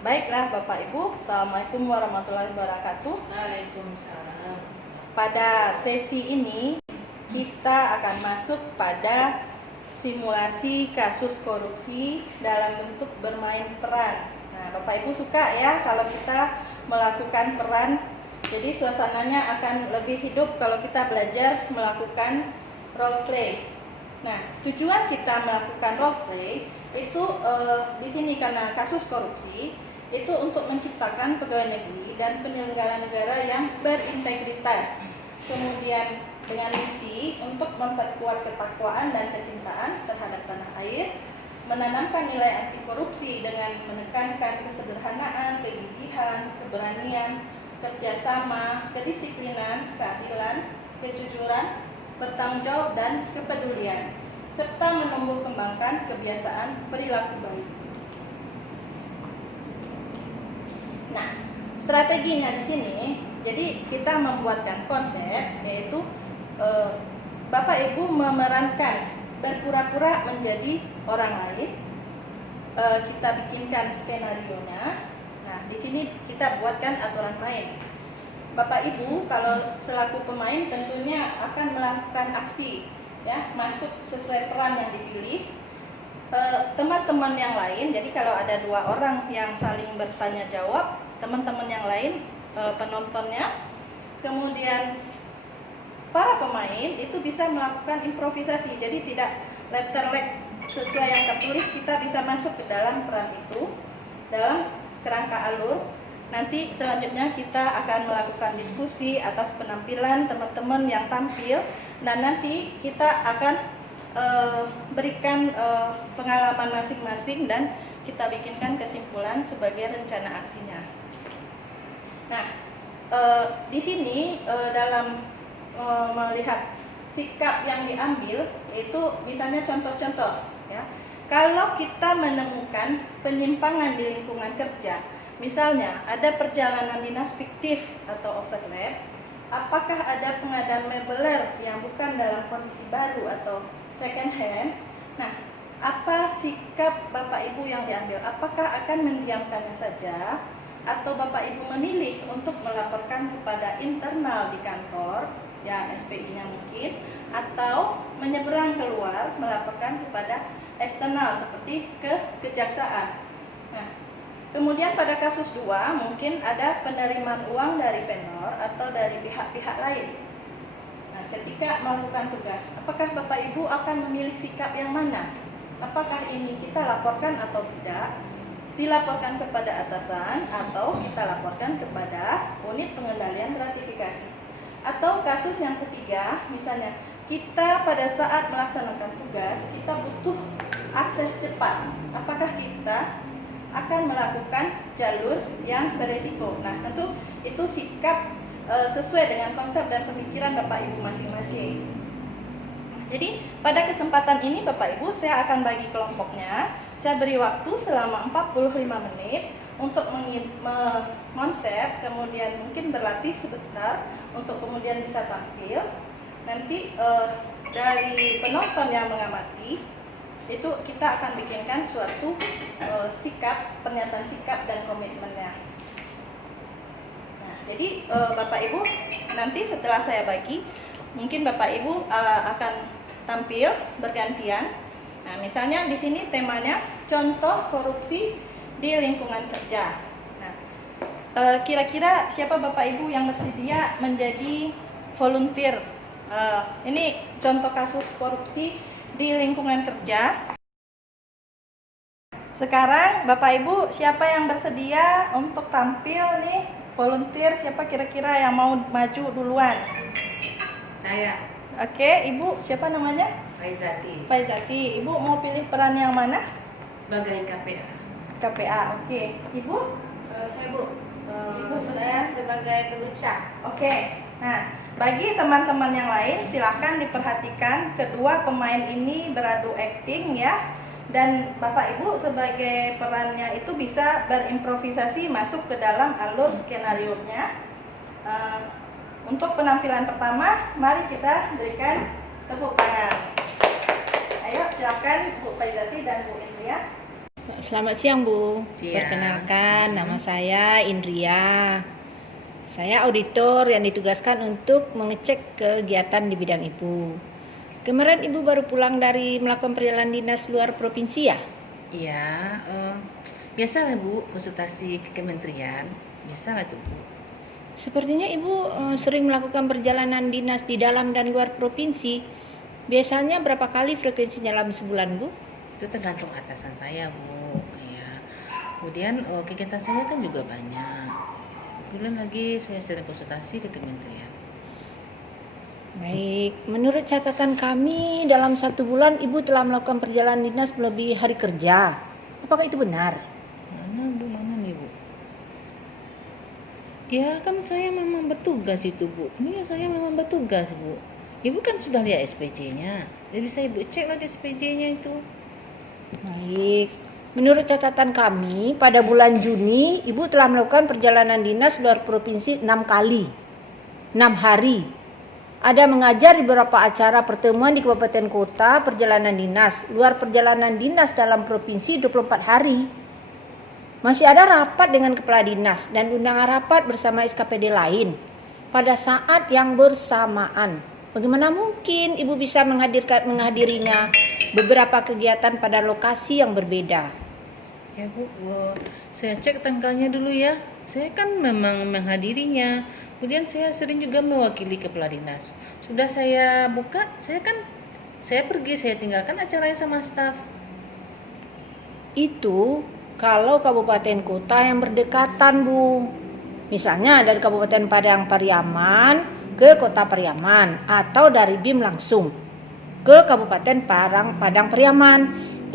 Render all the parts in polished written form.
Baiklah Bapak Ibu, Assalamualaikum warahmatullahi wabarakatuh. Waalaikumsalam. Pada sesi ini kita akan masuk pada simulasi kasus korupsi dalam bentuk bermain peran. Nah, Bapak Ibu suka ya kalau kita melakukan peran, jadi suasananya akan lebih hidup kalau kita belajar melakukan role play. Nah, tujuan kita melakukan role play itu di sini karena kasus korupsi itu untuk menciptakan pegawai negeri dan penyelenggara negara yang berintegritas. Kemudian dengan misi untuk memperkuat ketakwaan dan kecintaan terhadap tanah air, menanamkan nilai anti korupsi dengan menekankan kesederhanaan, kegigihan, keberanian, kerjasama, kedisiplinan, keadilan, kejujuran, bertanggung jawab dan kepedulian, serta menumbuh kembangkan kebiasaan perilaku baik. Nah, strateginya di sini, jadi kita membuatkan konsep yaitu Bapak Ibu memerankan berpura-pura menjadi orang lain. Kita bikinkan skenarionya. Nah, di sini kita buatkan aturan main. Bapak Ibu kalau selaku pemain tentunya akan melakukan aksi, ya, masuk sesuai peran yang dipilih. Teman-teman yang lain, jadi kalau ada dua orang yang saling bertanya jawab, teman-teman yang lain penontonnya, kemudian para pemain itu bisa melakukan improvisasi, jadi tidak letterlek sesuai yang tertulis, kita bisa masuk ke dalam peran itu dalam kerangka alur. Nanti selanjutnya kita akan melakukan diskusi atas penampilan teman-teman yang tampil, dan nanti kita akan berikan pengalaman masing-masing dan kita bikinkan kesimpulan sebagai rencana aksinya. Nah, di sini dalam melihat sikap yang diambil itu misalnya contoh-contoh, ya. Kalau kita menemukan penyimpangan di lingkungan kerja, misalnya ada perjalanan dinas fiktif atau overlap, apakah ada pengadaan mebeler yang bukan dalam kondisi baru atau second hand. Nah, apa sikap Bapak Ibu yang diambil? Apakah akan mendiamkannya saja atau Bapak Ibu memilih untuk melaporkan kepada internal di kantor, ya SPI-nya mungkin, atau menyeberang keluar melaporkan kepada eksternal seperti ke kejaksaan. Nah, kemudian pada kasus 2 mungkin ada penerimaan uang dari vendor atau dari pihak-pihak lain. Nah, ketika melakukan tugas, apakah Bapak Ibu akan memilih sikap yang mana? Apakah ini kita laporkan atau tidak? Dilaporkan kepada atasan atau kita laporkan kepada unit pengendalian gratifikasi? Atau kasus yang ketiga, misalnya kita pada saat melaksanakan tugas, kita butuh akses cepat. Apakah kita akan melakukan jalur yang beresiko? Nah, tentu itu sikap sesuai dengan konsep dan pemikiran Bapak Ibu masing-masing. Jadi pada kesempatan ini Bapak Ibu saya akan bagi kelompoknya. Saya beri waktu selama 45 menit untuk mengonsep, kemudian mungkin berlatih sebentar untuk kemudian bisa tampil. Nanti dari penonton yang mengamati itu kita akan bikinkan suatu sikap, pernyataan sikap dan komitmennya. Nah, jadi Bapak Ibu nanti setelah saya bagi, mungkin Bapak Ibu akan tampil bergantian. Nah, misalnya di sini temanya contoh korupsi di lingkungan kerja. Nah, kira-kira siapa Bapak Ibu yang bersedia menjadi volunteer? Ini contoh kasus korupsi di lingkungan kerja. Sekarang Bapak Ibu siapa yang bersedia untuk tampil nih? Volunteer siapa kira-kira yang mau maju duluan? Saya. Oke, Ibu siapa namanya? Faizati. Faizati. Ibu mau pilih peran yang mana? Sebagai KPA. KPA. Oke. Ibu? Saya Bu. Saya sebagai pemeriksa. Oke. Nah, bagi teman-teman yang lain silahkan diperhatikan kedua pemain ini beradu akting ya. Dan Bapak Ibu sebagai perannya itu bisa berimprovisasi masuk ke dalam alur skenario-nya. Untuk penampilan pertama, mari kita berikan tepuk tangan. Ayo silakan Bu Faizati dan Bu Indria. Selamat siang Bu. Siang. Perkenalkan, nama saya Indria. Saya auditor yang ditugaskan untuk mengecek kegiatan di bidang Ibu. Kemarin Ibu baru pulang dari melakukan perjalanan dinas luar provinsi ya? Iya, biasalah Bu, konsultasi ke kementerian. Biasalah tuh Bu. Sepertinya Ibu sering melakukan perjalanan dinas di dalam dan luar provinsi. Biasanya berapa kali frekuensinya dalam sebulan Bu? Itu tergantung atasan saya Bu. Ya. Kemudian kegiatan saya kan juga banyak. Kemudian lagi saya sering konsultasi ke kementerian. Baik, menurut catatan kami dalam 1 bulan Ibu telah melakukan perjalanan dinas melebihi hari kerja. Apakah itu benar? Mana Bu, mana nih Bu? Ya kan saya memang bertugas itu Bu. Ini saya memang bertugas Bu. Ibu kan sudah lihat SPJ-nya. Jadi bisa Ibu cek lah di SPJ-nya itu. Baik, menurut catatan kami pada bulan Juni Ibu telah melakukan perjalanan dinas luar provinsi 6 kali, 6 hari. Ada mengajar di beberapa acara pertemuan di kabupaten kota, perjalanan dinas, luar perjalanan dinas dalam provinsi 24 hari. Masih ada rapat dengan kepala dinas dan undangan rapat bersama SKPD lain pada saat yang bersamaan. Bagaimana mungkin Ibu bisa menghadirinya beberapa kegiatan pada lokasi yang berbeda? Ya Bu, saya cek tanggalnya dulu ya. Saya kan memang menghadirinya. Kemudian saya sering juga mewakili kepala dinas. Sudah saya buka, saya pergi, saya tinggalkan acaranya sama staf. Itu kalau kabupaten kota yang berdekatan Bu. Misalnya dari Kabupaten Padang Pariaman ke Kota Pariaman atau dari BIM langsung ke Kabupaten Padang Pariaman.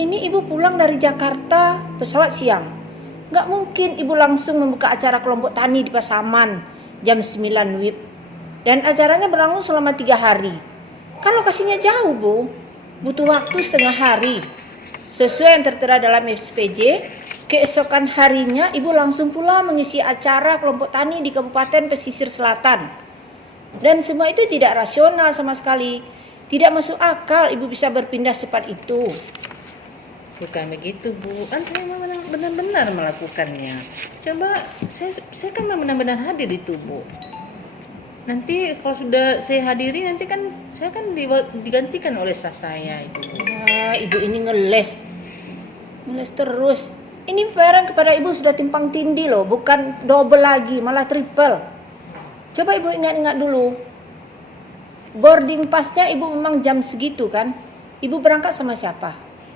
Ini Ibu pulang dari Jakarta pesawat siang. Nggak mungkin Ibu langsung membuka acara kelompok tani di Pasaman jam 9 WIB. Dan acaranya berlangsung selama 3 hari. Kan lokasinya jauh Bu, butuh waktu setengah hari. Sesuai yang tertera dalam SPJ, keesokan harinya Ibu langsung pula mengisi acara kelompok tani di Kabupaten Pesisir Selatan. Dan semua itu tidak rasional sama sekali. Tidak masuk akal Ibu bisa berpindah secepat itu. Bukan begitu Bu, kan saya memang benar-benar melakukannya. Coba saya kan benar-benar hadir itu Bu. Nanti kalau sudah saya hadiri, nanti kan saya kan digantikan oleh staf saya itu Bu. Ibu ini ngeles terus. Ini bayaran kepada Ibu sudah timpang tindih loh, bukan double lagi, malah triple. Coba Ibu ingat-ingat dulu. Boarding passnya Ibu memang jam segitu kan? Ibu berangkat sama siapa?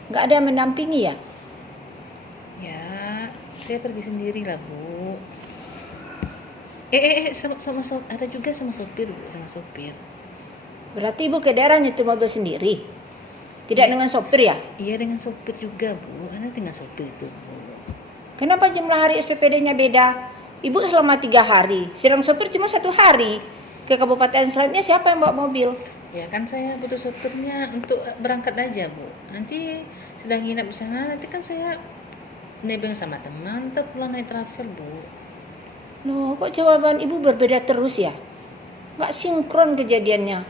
Nggak ada yang mendampingi ya? Ya, saya pergi sendiri lah Bu. Sama ada juga sama sopir Bu, sama sopir. Berarti Ibu ke daerah nyetir mobil sendiri? Tidak dengan sopir ya? Iya dengan sopir juga Bu, ada dengan sopir itu Bu. Kenapa jumlah hari SPPD-nya beda? Ibu selama 3 hari, sedang sopir cuma 1 hari. Ke kabupaten selanjutnya siapa yang bawa mobil? Ya kan saya butuh sopirnya untuk berangkat aja Bu. Nanti sedang nginap di sana, nanti kan saya nebeng sama teman, ntar pulang naik travel Bu. Loh, kok jawaban Ibu berbeda terus ya? Nggak sinkron kejadiannya.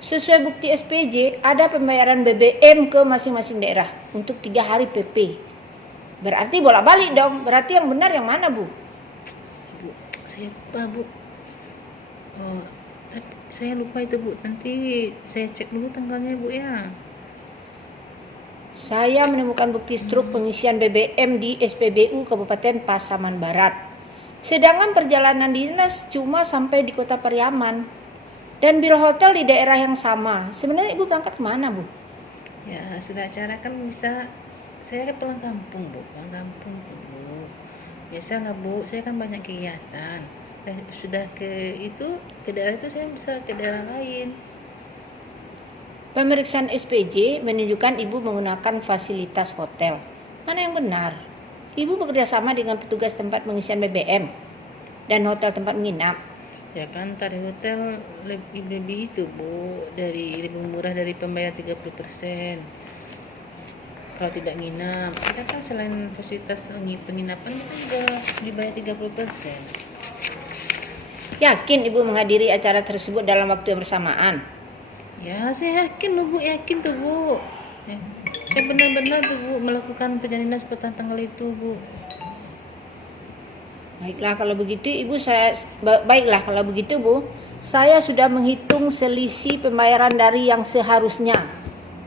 Sesuai bukti SPJ, ada pembayaran BBM ke masing-masing daerah untuk 3 hari PP. Berarti bolak-balik dong. Berarti yang benar yang mana Bu? Bu, saya lupa Bu. Oh, tapi saya lupa itu Bu. Nanti saya cek dulu tanggalnya Bu ya. Saya menemukan bukti struk pengisian BBM di SPBU Kabupaten Pasaman Barat. Sedangkan perjalanan dinas cuma sampai di Kota Pariaman. Dan bil hotel di daerah yang sama. Sebenarnya Ibu berangkat kemana Bu? Ya sudah acara kan bisa. Saya pulang kampung Bu, pulang kampung tuh Bu. Biasalah Bu, saya kan banyak kegiatan. Sudah ke daerah itu saya bisa ke daerah lain. Pemeriksaan SPJ menunjukkan Ibu menggunakan fasilitas hotel. Mana yang benar? Ibu bekerja sama dengan petugas tempat pengisian BBM dan hotel tempat menginap. Ya kan tarif hotel lebih itu Bu, lebih murah dari pembayar 30%. Kalau tidak nginap, kita kan selain fasilitas penginapan kita juga dibayar 30%. Yakin Ibu menghadiri acara tersebut dalam waktu yang bersamaan? Ya saya yakin loh Bu, yakin tuh Bu. Saya benar-benar tuh Bu melakukan penjalinan seperti tanggal itu Bu. Baiklah kalau begitu baiklah kalau begitu Bu, saya sudah menghitung selisih pembayaran dari yang seharusnya.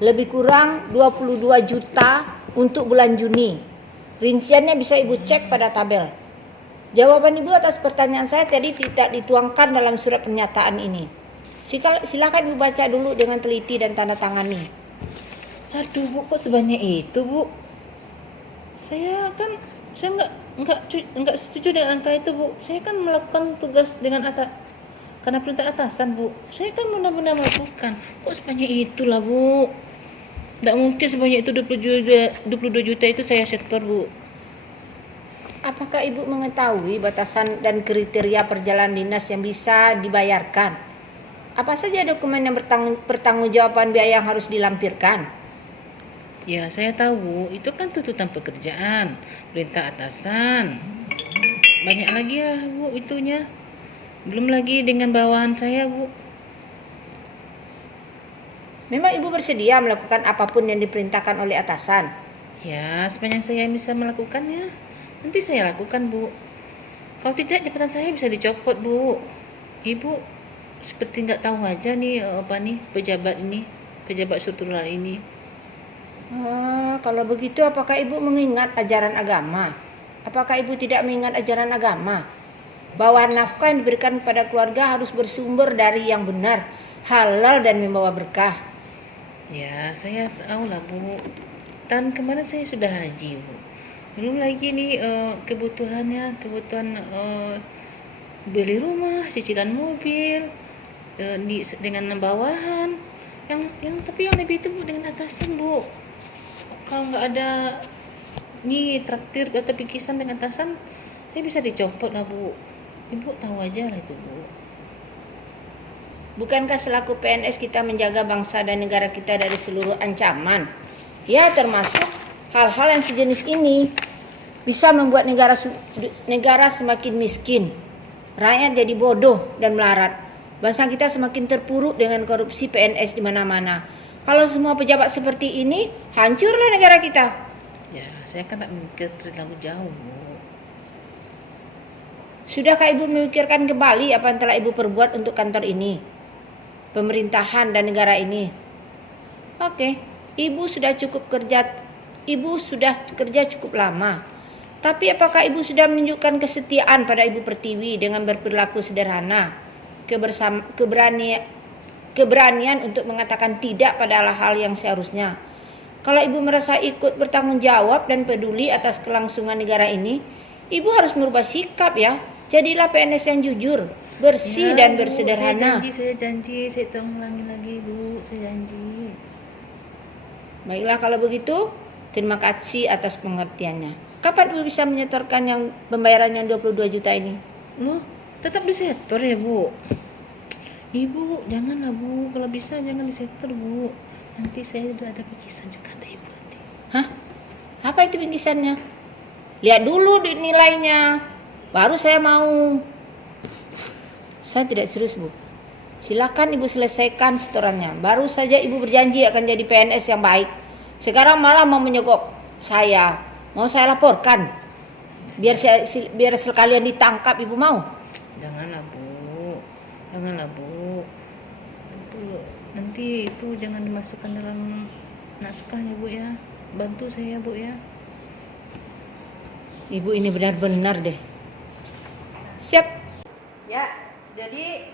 Lebih kurang 22 juta untuk bulan Juni. Rinciannya bisa Ibu cek pada tabel. Jawaban Ibu atas pertanyaan saya tadi tidak dituangkan dalam surat pernyataan ini. Silakan Ibu baca dulu dengan teliti dan tanda tangani. Aduh Bu, kok sebanyak itu Bu? Saya nggak setuju dengan angka itu Bu. Saya kan melakukan tugas dengan karena perintah atasan Bu. Saya kan benar-benar melakukan. Kok sebanyak itulah Bu? Nggak mungkin sebanyak itu 22 juta itu saya setor Bu. Apakah Ibu mengetahui batasan dan kriteria perjalanan dinas yang bisa dibayarkan? Apa saja dokumen yang pertanggungjawaban biaya yang harus dilampirkan? Ya saya tahu Bu, itu kan tuntutan pekerjaan, perintah atasan. Banyak lagi lah Bu itunya. Belum lagi dengan bawahan saya Bu. Memang Ibu bersedia melakukan apapun yang diperintahkan oleh atasan? Ya, sepanjang saya bisa melakukannya, nanti saya lakukan Bu. Kalau tidak, jabatan saya bisa dicopot Bu. Ibu seperti nggak tahu aja nih pejabat struktural ini. Kalau begitu apakah Ibu mengingat ajaran agama? Apakah Ibu tidak mengingat ajaran agama? Bahwa nafkah yang diberikan kepada keluarga harus bersumber dari yang benar, halal dan membawa berkah. Ya, saya tahu lah Bu. Dan kemarin saya sudah haji Bu. Belum lagi nih kebutuhan beli rumah, cicilan mobil, dengan bawahan. Tapi yang lebih itu Bu dengan atasan Bu. Kalau nggak ada nih traktir atau pikisan dengan atasan, saya bisa dicopot lah Bu. Ibu tahu aja lah itu Bu. Bukankah selaku PNS kita menjaga bangsa dan negara kita dari seluruh ancaman? Ya, termasuk hal-hal yang sejenis ini bisa membuat negara semakin miskin, rakyat jadi bodoh dan melarat. Bangsa kita semakin terpuruk dengan korupsi PNS di mana-mana. Kalau semua pejabat seperti ini, hancurlah negara kita. Ya, saya kan tak mikir terlalu jauh Bu. Sudahkah Ibu memikirkan kembali apa yang telah Ibu perbuat untuk kantor ini, pemerintahan dan negara ini? Oke, Ibu sudah kerja cukup lama. Tapi apakah Ibu sudah menunjukkan kesetiaan pada Ibu Pertiwi dengan berperilaku sederhana, keberanian untuk mengatakan tidak pada hal-hal yang seharusnya? Kalau Ibu merasa ikut bertanggung jawab dan peduli atas kelangsungan negara ini, Ibu harus merubah sikap ya. Jadilah PNS yang jujur, bersih Ya, dan Bu, bersederhana. Saya janji, saya tak ulangi lagi Bu, saya janji. Baiklah kalau begitu, terima kasih atas pengertiannya. Kapan Ibu bisa menyetorkan yang pembayaran yang 22 juta ini? Loh, tetap disetor ya Bu? Ibu, janganlah Bu, kalau bisa jangan disetor Bu. Nanti saya sudah ada pikisan juga tuh Ibu nanti. Hah? Apa itu bingkisannya? Lihat dulu nilainya, baru saya mau. Saya tidak serius Bu. Silakan Ibu selesaikan setorannya. Baru saja Ibu berjanji akan jadi PNS yang baik. Sekarang malah mau menyogok saya. Mau saya laporkan. Biar sekalian ditangkap, Ibu mau? Janganlah Bu. Janganlah Bu. Itu nanti itu jangan dimasukkan dalam naskah ya Bu ya. Bantu saya Bu ya. Ibu ini benar-benar deh. Siap. Ya, jadi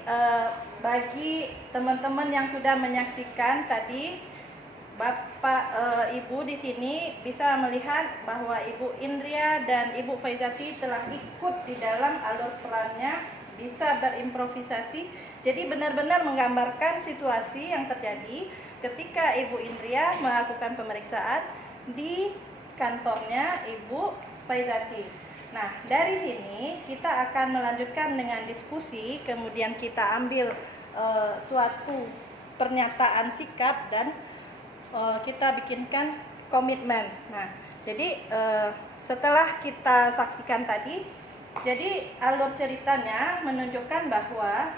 bagi teman-teman yang sudah menyaksikan tadi, Bapak Ibu di sini bisa melihat bahwa Ibu Indria dan Ibu Faizati telah ikut di dalam alur perannya, bisa berimprovisasi. Jadi benar-benar menggambarkan situasi yang terjadi ketika Ibu Indria melakukan pemeriksaan di kantornya Ibu Faizati. Nah, dari sini kita akan melanjutkan dengan diskusi, kemudian kita ambil suatu pernyataan sikap dan kita bikinkan komitmen. Nah, jadi setelah kita saksikan tadi, jadi alur ceritanya menunjukkan bahwa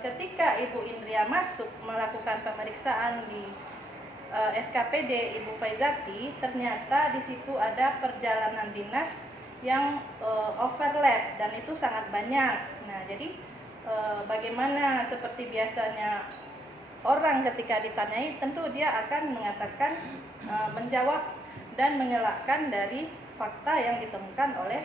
ketika Ibu Indria masuk melakukan pemeriksaan di SKPD Ibu Faizati, ternyata di situ ada perjalanan dinas yang overlap dan itu sangat banyak. Nah, jadi bagaimana seperti biasanya orang ketika ditanyai tentu dia akan mengatakan menjawab dan mengelakkan dari fakta yang ditemukan oleh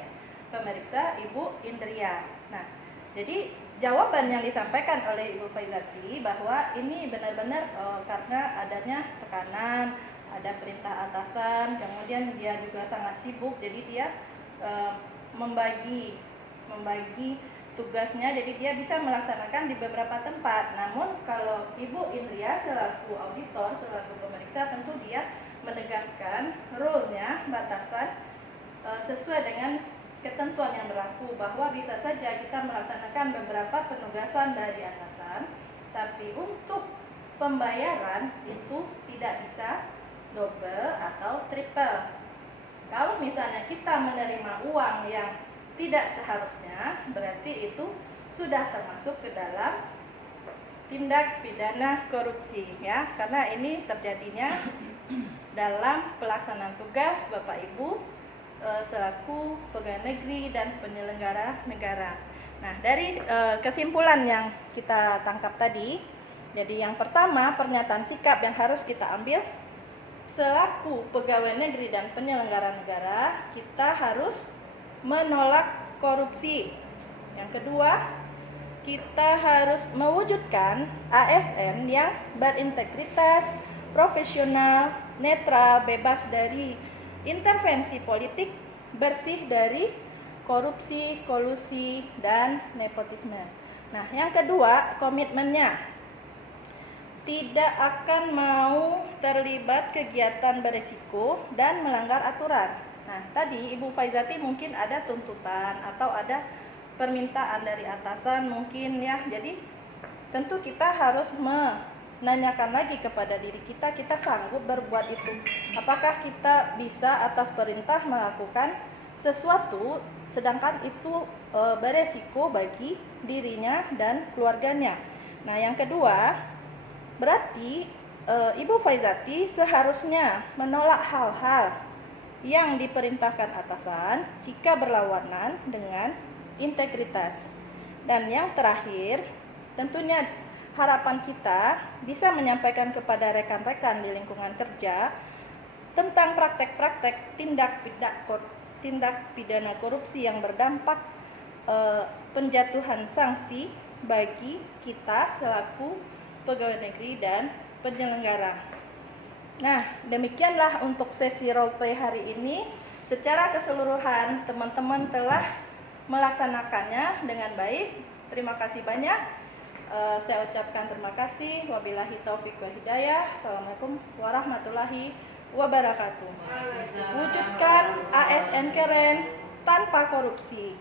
pemeriksa Ibu Indria. Nah, jadi jawaban yang disampaikan oleh Ibu Faizati bahwa ini benar-benar karena adanya tekanan, ada perintah atasan, kemudian dia juga sangat sibuk, jadi dia membagi tugasnya, jadi dia bisa melaksanakan di beberapa tempat. Namun kalau Ibu Indria selaku auditor, selaku pemeriksa, tentu dia menegaskan rule-nya, batasan sesuai dengan ketentuan yang berlaku, bahwa bisa saja kita melaksanakan beberapa penugasan dari atasan, tapi untuk pembayaran itu tidak bisa double atau triple. Kalau misalnya kita menerima uang yang tidak seharusnya, berarti itu sudah termasuk ke dalam tindak pidana korupsi, ya, karena ini terjadinya dalam pelaksanaan tugas Bapak Ibu selaku pegawai negeri dan penyelenggara negara. Nah, dari kesimpulan yang kita tangkap tadi, jadi yang pertama, pernyataan sikap yang harus kita ambil selaku pegawai negeri dan penyelenggara negara, kita harus menolak korupsi. Yang kedua, kita harus mewujudkan ASN yang berintegritas, profesional, netral, bebas dari intervensi politik, bersih dari korupsi, kolusi, dan nepotisme. Nah, yang kedua, komitmennya tidak akan mau terlibat kegiatan berisiko dan melanggar aturan. Nah, tadi Ibu Faizati mungkin ada tuntutan atau ada permintaan dari atasan mungkin, ya. Jadi tentu kita harus menanyakan lagi kepada diri kita, kita sanggup berbuat itu. Apakah kita bisa atas perintah melakukan sesuatu sedangkan itu beresiko bagi dirinya dan keluarganya. Nah, yang kedua, berarti Ibu Faizati seharusnya menolak hal-hal yang diperintahkan atasan jika berlawanan dengan integritas. Dan yang terakhir, tentunya harapan kita bisa menyampaikan kepada rekan-rekan di lingkungan kerja tentang praktek-praktek tindak pidana korupsi yang berdampak penjatuhan sanksi bagi kita selaku pegawai negeri dan penyelenggara. Nah, demikianlah untuk sesi role play hari ini. Secara keseluruhan teman-teman telah melaksanakannya dengan baik. Terima kasih banyak. Saya ucapkan terima kasih. Wabillahi taufiq wa hidayah. Assalamualaikum warahmatullahi wabarakatuh. Wujudkan ASN keren tanpa korupsi.